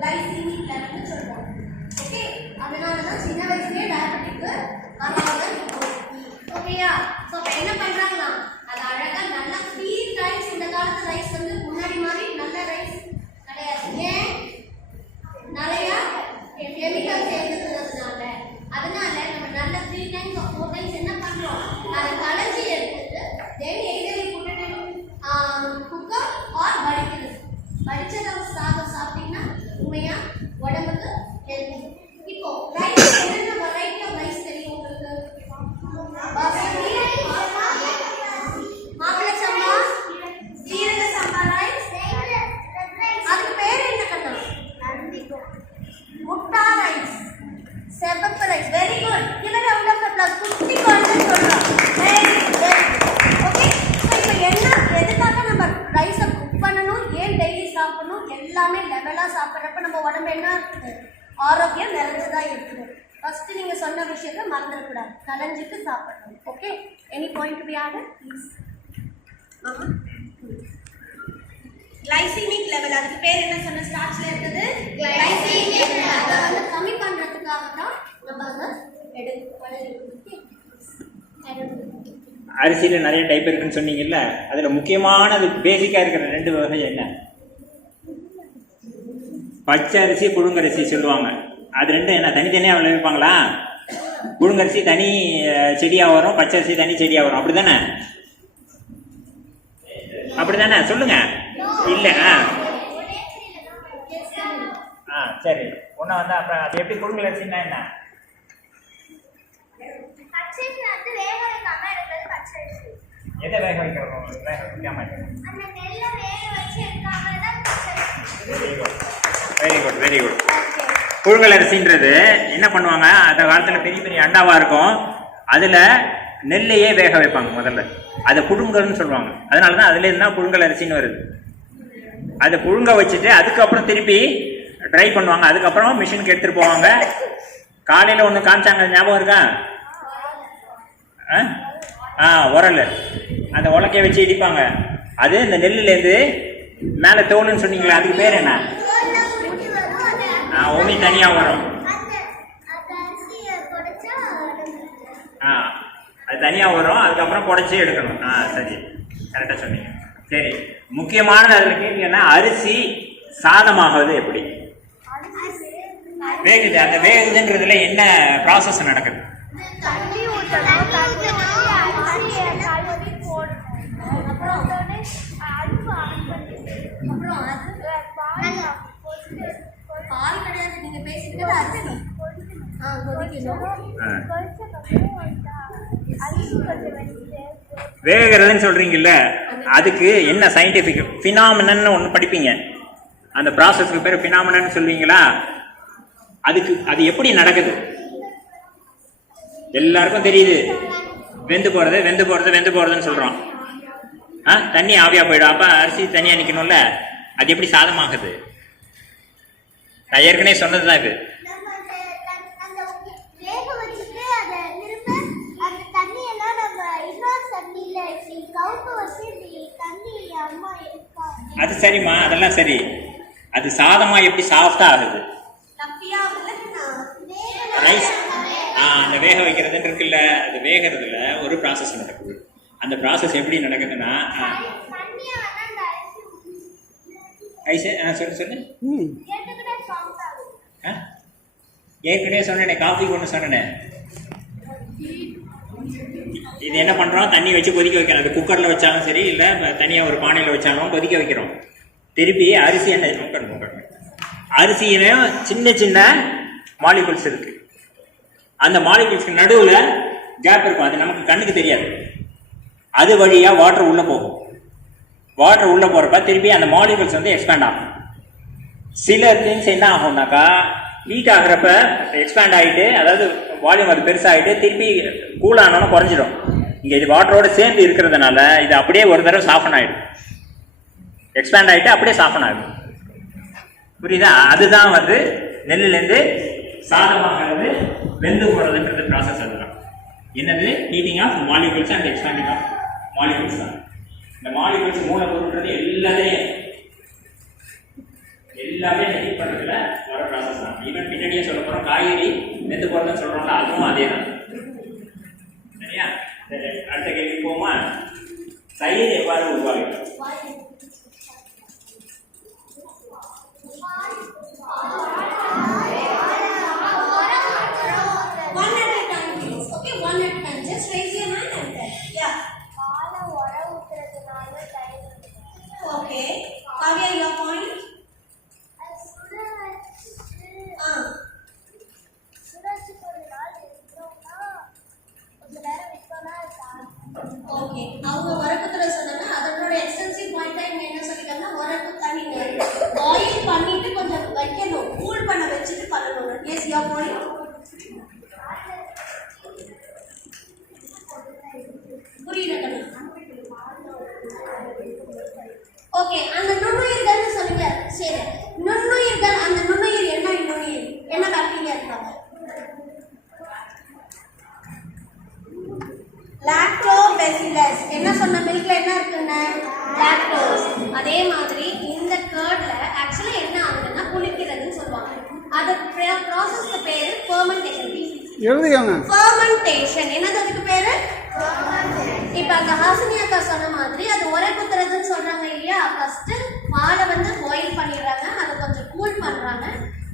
Glycaemic லெவல்னு சொல்றோம். Okay, அதனால தான் சின்ன வயசுலயே டயபெட்டிக் வராம இருக்கும். ஓகேயா? சோ அப்ப என்ன பண்றாங்களா, அது அழகா நல்லா ஃபீட் ரைஸ். இந்த காலத்து ரைஸ் வந்து முன்னாடி மாதிரி நல்ல ரைஸ் கிடையாது. ஏன்? நிறைய கெமிக்கல் சேர்த்துக்கிறதுனால. அதனால நம்ம நல்ல 3 times or 4 times என்ன பண்றோம், அதை கலஞ்சி எடுத்துட்டு then either you put it in cooker or வடிக்கிறது. வடிச்சத சாதம் சாப்பிட்டீங்கன்னா உண்மையா உடம்புக்கு ஹெல்தி. இப்போ ரைஸ் என்னென்ன வெரைட்டி ஆஃப் ரைஸ் தெரியும் உங்களுக்கு? மாப்பிளை சம்பா, சீரக சம்பா ரைஸ். அதுக்கு பேர் என்ன கண்ணா? முட்டா ரைஸ், செவப்பு rice. Very good. Give a round of applause. குட்டி குழந்தை சொல்றோம். Very very okay. இப்போ என்ன எதுக்காக நம்ம ரைஸை குக் பண்ணணும், ஏன் டெய்லி சாப்பிடணும், எல்லாமே லெவலா சாப்பிட்றப்ப நம்ம உடம்பு என்ன இருக்குது, ஆரோக்கியம் நிறைஞ்சதா இருக்குது. ஃபர்ஸ்ட் நீங்க சொன்ன விஷயத்தை மறந்துடக்கூடாது, கலஞ்சிட்டு சாப்பிடணும். Okay, any point to be added please. Glycaemic level, அதுக்கு பேர் என்ன சொன்ன ஸ்டார்ட்ல இருக்குது? கிளைசெமிக். அதை வந்து கம்மி பண்றதுக்காக தான் நம்ம அதை அரிசியில் நிறைய டைப் இருக்குன்னு சொன்னீங்கல்ல, அதில் முக்கியமானது பேசிக்காக இருக்கிற 2 வகை என்ன? பச்சை அரிசி, புழுங்கரிசி சொல்லுவாங்க. அது ரெண்டும் என்ன தனித்தனியாக விளைவிப்பாங்களா? புழுங்கரிசி தனி செடியாக வரும், பச்சை அரிசி தனி செடியாக வரும், அப்படி தானே? அப்படி தானே சொல்லுங்க. இல்லை. சரி, ஒன்றா வந்தால் அப்புறம் அது எப்படி புழுங்கரிசின்னா என்ன? எதை வேக வைக்கிறோம்? வேக வைக்காம வெரி குட் வெரி குட். புழுங்கல் அரிசின்றது என்ன பண்ணுவாங்க, அந்த காலத்தில் பெரிய பெரிய அண்டாவாக இருக்கும், அதில் நெல்லையே வேக வைப்பாங்க முதல்ல. அதை புழுங்கல்னு சொல்லுவாங்க. அதனால தான் அதுலேருந்து தான் புழுங்கல் அரிசின்னு வருது. அதை புழுங்க வச்சுட்டு அதுக்கப்புறம் திருப்பி ட்ரை பண்ணுவாங்க. அதுக்கப்புறம் மிஷினுக்கு எடுத்துகிட்டு போவாங்க. காலையில் ஒன்று காமிச்சாங்க, ஞாபகம் இருக்கா? உரல், அந்த உலக்கையை வச்சு இடிப்பாங்க. அது இந்த நெல்லுலேருந்து மேலே தோணுன்னு சொன்னீங்களே, அதுக்கு பேர் என்ன? உமி தனியாக வரும். அது தனியாக வரும், அதுக்கப்புறம் புடைச்சி எடுக்கணும். சரி, கரெக்டாக சொன்னீங்க. சரி, முக்கியமானது அதில் கேட்டீங்கன்னா, அரிசி சாதமாகுது எப்படி வேகுது? அந்த வேகுதுன்றதுல என்ன ப்ராசஸ் நடக்குது? பால் கிடையாது, நீங்க பேசிட்டு அரிசி வேகிறதுன்னு சொல்றீங்கல்ல, அதுக்கு என்ன சயின்டிபிக் ஃபினாமினன்னு ஒன்று படிப்பீங்க. அந்த ப்ராசஸ்க்கு பேர் ஃபினாமினன்னு சொல்லுவீங்களா? அதுக்கு அது எப்படி நடக்குது எல்லாருக்கும் தெரியுது. வெந்து போறது வெந்து போறது வெந்து போறதுன்னு சொல்றோம். தண்ணி ஆவியா போயிடும், அப்ப அரிசி தனியா நிக்கணும்ல. அது எப்படி சாதமாகுது? நான் ஏற்கனவே சொன்னதுதான் இது. அது சரிம்மா, அதெல்லாம் சரி. அது சாதமா எப்படி சாஃப்டா ஆகுது? ரைஸ் அந்த அந்த வேக வைக்கிறதுன்னு இருக்குல்ல, அது வேகிறதுல ஒரு ப்ராசஸ் நடக்குது. அந்த ப்ராசஸ் எப்படி நடக்குதுன்னா ஐசே சொல்லு ஏற்கனவே சொன்னேனே, காஃபி ஒன்று சொன்னேன். இது என்ன பண்ணுறோம், தண்ணி வச்சு கொதிக்க வைக்கிறோம். அது குக்கரில் வச்சாலும் சரி, இல்லை தனியாக ஒரு பானையில் வச்சாலும் கொதிக்க வைக்கிறோம். திருப்பி அரிசி என்ன அரிசியிலையும் சின்ன சின்ன மாலிகுல்ஸ் இருக்கு. அந்த மாலிகுல்ஸ்க்கு நடுவில் கேப் இருக்கும், அது நமக்கு கண்ணுக்கு தெரியாது. அது வழியாக வாட்டர் உள்ளே போகும். வாட்டர் உள்ளே போகிறப்ப திருப்பி அந்த மாலிகுல்ஸ் வந்து எக்ஸ்பேண்ட் ஆகும். சில திங்ஸ் என்ன ஆகும்னாக்கா ஹீட் ஆகிறப்ப எக்ஸ்பேண்ட் ஆகிட்டு, அதாவது வால்யூம் அது பெருசாகிட்டு திருப்பி கூல் ஆனோன்னு குறைஞ்சிடும். இங்கே இது வாட்டரோட சேர்ந்து இருக்கிறதுனால இது அப்படியே ஒரு தடவை சாஃபன் ஆகிடும். எக்ஸ்பேண்ட் ஆகிட்டு அப்படியே சாஃபன் ஆகிடும். புரியுதா? அதுதான் வந்து நெல்லுலேருந்து சாதமாகிறது வெந்து போகிறதுன்றது ப்ராசஸ். அதுதான் என்னது, heating of molecules and expanding of molecules தான். இந்த மாலிகுல்ஸ் மூலப்பொருள்ன்றது எல்லாமே ஹீட் பண்ணுறதுல வர ப்ராசஸ் தான். ஈவன் பின்னாடியே சொல்ல போகிறோம், காய்கறி வெந்து போகிறதுன்னு சொல்கிறோம்ல, அதுவும் அதே தான். சரியா? அடுத்த கேள்வி போமா. தயிர் எவ்வாறு உருவாகிறது? அவங்க வரக்குத்துல சொன்னாங்க, அதனோட எக்ஸ்டென்சிவ் பாயிண்ட் என்ன சொல்லிட்டாங்கன்னா, வரக்கு தண்ணி பாயில் பண்ணிட்டு கொஞ்சம் வைக்கணும், கூல் பண்ண வச்சுட்டு பண்ணணும். Yes you point. புரியல? ஓகே, அந்த நுண்ணுயிர்கள் சொன்னீங்க. சரி, நுண்ணுயிர்கள், அந்த நுண்ணுயிர் என்ன நுண்ணுயிர், என்ன பாக்டீரியா இருக்காங்க? லாக்டோபெசிலஸ். என்ன சொன்ன, மில்க்ல என்ன இருக்குங்க? லாக்டோஸ். அதே மாதிரி இந்த கர்ட்ல ஆக்சுவலா என்ன ஆகுதுன்னா புளிக்கிறதுன்னு சொல்லுவாங்க. அது ப்ராசஸ்க்கு பேரு ஃபெர்மெண்டேஷன். எழுதிக்கோங்க. ஃபெர்மெண்டேஷன். என்னது அதுக்கு பேரு? இப்ப அங்க ஹாசினி அக்கா சொன்ன மாதிரி அது உரை குத்துறதுன்னு சொல்றாங்க இல்லையா? ஃபர்ஸ்ட் பாலை வந்து பாயில் பண்ணிடுறாங்க, அதை கொஞ்சம் கூல் பண்றாங்க.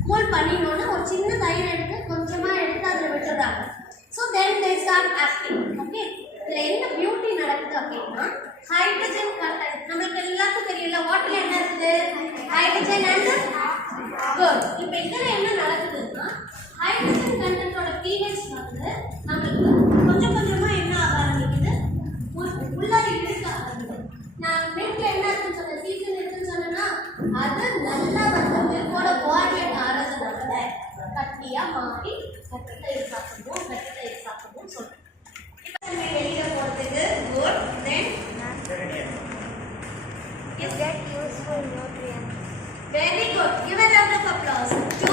கூல் பண்ணினோன்னு ஒரு சின்ன தயிர் எடுத்து கொஞ்சமா எடுத்து அதுல விட்டுறாங்க. So then they start acting. Okay, இதுல என்ன பியூட்டி நடக்குது அப்படின்னா, ஹைட்ரஜன் கண்டென்ட் நமக்கு எல்லாருக்கும் தெரியல, வாட்டர்ல என்ன இருக்குது? Hydrogen and good. இப்போ இதுல என்ன நடக்குதுன்னா, ஹைட்ரஜன் கண்டென்ட்டோட pH வந்து நமக்கு கொஞ்சம் கொஞ்சமா என்ன ஆக ஆரம்பிக்குது, உள்ளார இழுக்க ஆரம்பிக்குது. நான் மில்க்ல என்ன இருக்குன்னு சொன்னேன், சீசன் இருக்குன்னு சொன்னேன்னா, அது நல்லா வந்து மில்கோட பாயிண்ட் ஆறதுனால கட்டியா மாறி கட்டி தயிர் சாப்பிடணும் சொல்றேன். இப்போ வெளியில போறதுக்கு good, then is that useful nutrients. Very good, give a round of applause to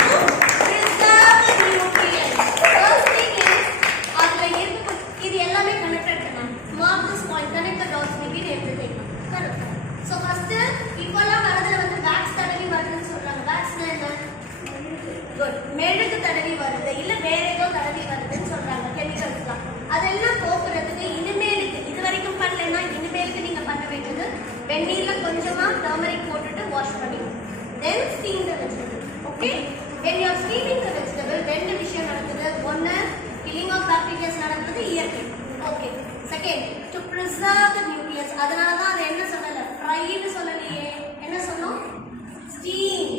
preserve the nutrients. First thing is அதுல இருக்கு, இது எல்லாமே கனெக்டட் பண்ணணும். Mark this point, connect the dots between everything. correct? So first இப்போலாம் வரதுல வந்து wax தடவி வருதுன்னு சொல்றாங்க. வேக்ஸ்னா என்ன? குட், மெழுகு தடவி வருது, இல்ல வேற ஏதோ தடவி வருதுன்னு சொல்றாங்க கெமிக்கல்ஸ்லாம். அதெல்லாம் போக்குறதுக்கு இனிமேலுக்கு, இது வரைக்கும் பண்ணலன்னா இனிமேலுக்கு நீங்க பண்ண வேண்டியது, வெந்நீர்ல கொஞ்சமா டர்மரிக் போட்டுட்டு வாஷ் பண்ணிக்கணும். Then steam the vegetable. Okay, when you are steaming the vegetable, ரெண்டு விஷயம் நடக்குது. ஒன்னு killing of bacteria நடக்குது, இயற்கை. Okay, second to preserve the nutrients. அதனால தான் அது என்ன சொல்லல, ஃப்ரைன்னு சொல்லலையே, என்ன சொன்னோம்? Steam.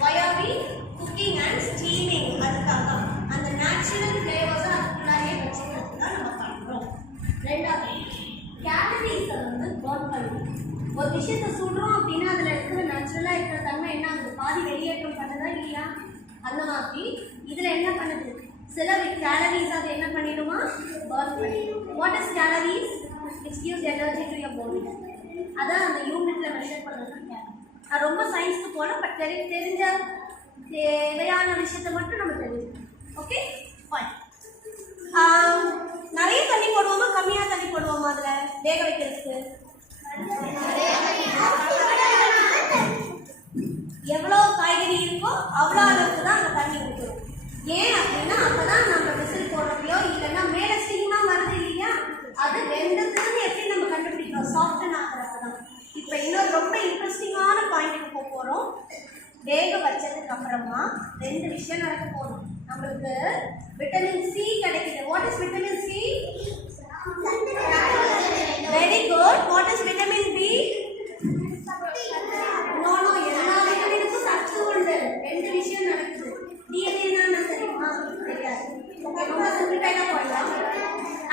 why are we cooking and steaming? அதுக்காக அந்த நேச்சுரல் ஃப்ளேவர்ஸ் அதுக்குள்ளாரே வச்சுக்கிறதுக்கு தான் நம்ம பண்றோம். ரெண்டாவது கேலரிஸை வந்து பர்ன் பண்ணுவோம். ஒரு விஷயத்தை சுடுறோம் அப்படின்னா அதில் இருக்கிற நேச்சுரலாக இருக்கிற தன்மை என்ன ஆகுது, பாதி வெளியேற்றம் பண்ணுதா இல்லையா? அந்த மாதிரி இதில் என்ன பண்ணுது, சில கேலரிஸ் அது என்ன பண்ணிடுமா, பர்ன் பண்ணிடும். What is calories? It's gives energy to your body. அதான் அந்த யூனிட்ல மெஷர் பண்ணுறது கேலரி. அது ரொம்ப சயின்ஸ்க்கு போல, பட் தெரிஞ்ச தேவையான விஷயத்தை மட்டும் நம்ம தெரிஞ்சுக்கணும். Okay, fine. நிறைய தண்ணி போடுவோமா கம்மியாக தண்ணி போடுவோமா அதில் வேக வைக்கிறதுக்கு? எவ்வளோ காய்கறி இருக்கோ அவ்வளோ அளவுக்கு தான் அந்த தண்ணி ஊற்றணும். ஏன் அப்படின்னா அப்பதான் நம்ம விசில் போடுறப்பையோ இல்லை நம்மளுக்கு விட்டமின் சி கிடைக்குது. What is vitamin C? Very good. What is vitamin B? No no, எல்லா விட்டமினுக்கும் சத்து உண்டு. ரெண்டு விஷயம் நடக்குது. டிஎன்ஏ என்ன தெரியுமா? தெரியாது. ஓகே, ரொம்ப சிம்பிளா போடலாம்.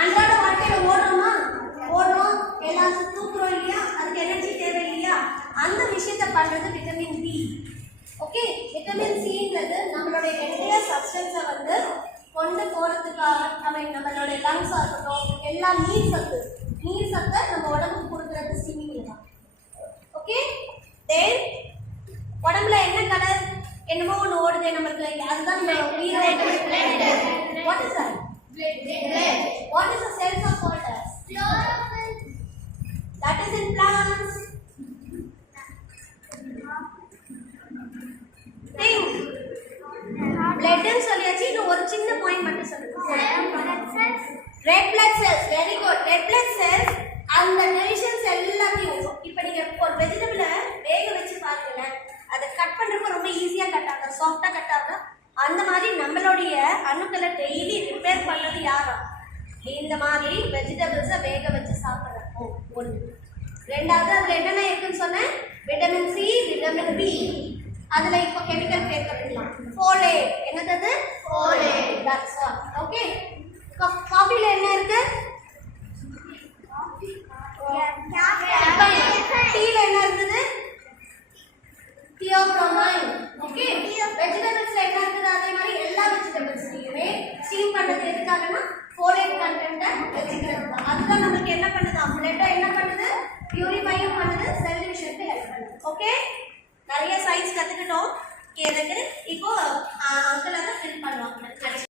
அன்றாட வாழ்க்கையில ஓடுறோமா? ஓடுறோம், எல்லாரும் தூக்குறோம் இல்லையா? அதுக்கு எனர்ஜி தேவை இல்லையா? அந்த விஷயத்தை பண்றது விட்டமின் பி. ஓகே, விட்டமின் சின்றது நம்மளுடைய என்டையர் சப்ஸ்டன்ஸை வந்து கொண்டு போறதுக்காக நம்மளுடைய லங்ஸா இருக்கட்டும், எல்லா நீர் சத்தை நம்ம உடம்புக்கு கொடுக்கறது ஸ்விம்மிங் தான். ஓகே, தென் உடம்புல என்ன கலர் என்னமோ ஒன்று ஓடுது நம்மளுக்கு, அதுதான் நம்ம உயிரோட. What is that? What is the cells of water? That is in plants. Think. Blood and சொல்லியாச்சு. இன்னும் ஒரு சின்ன பாயிண்ட் மட்டும் சொல்லுங்க. Red blood cells. Very good. Red blood cells அந்த டிவிஷன்ஸ் எல்லாத்தையும் இப்போ நீங்க ஒரு வெஜிடபிளை வேக வச்சு பாருங்களேன், அதை கட் பண்றப்ப ரொம்ப ஈஸியா கட் ஆகும், சாஃப்டா கட் ஆகும். அந்த மாதிரி நம்மளுடைய அணுக்களை டெய்லி ரிப்பேர் பண்ணது யாரா? இந்த மாதிரி வெஜிடபிள்ஸை வேக வச்சு சாப்பிட்றோம். ஒன்று. ரெண்டாவது அதில் என்னென்ன இருக்குன்னு சொன்னேன்? Vitamin C, vitamin B. அதில் இப்போ கெமிக்கல் பேர் கற்றுக்கலாம். ஃபோலேட். என்னது? ஃபோலேட். That's all. ஓகே, காஃபியில் என்ன இருக்கு? டீல என்ன இருக்குது? தியோப்ரோமைன். ஓகே, வெஜிடபிள்ஸ்ல என்ன இருக்குது? அதே மாதிரி எல்லா வெஜிடபிள்ஸ்லயுமே ஸ்டீம் பண்றது எதுக்காகனா ஃபோலேட் கண்டென்ட்டை வச்சுக்கிறது தான். அதுதான் நமக்கு என்ன பண்ணுது? பிளட்டை என்ன பண்ணுது? பியூரிஃபையும் பண்ணுது, செல் டிவிஷனுக்கு ஹெல்ப் பண்ணுது. ஓகே, நிறைய சயின்ஸ் கத்துக்கிட்டோம். எனக்கு இப்போ அங்கிள் அதை ஃபில் பண்ணுவாங்க.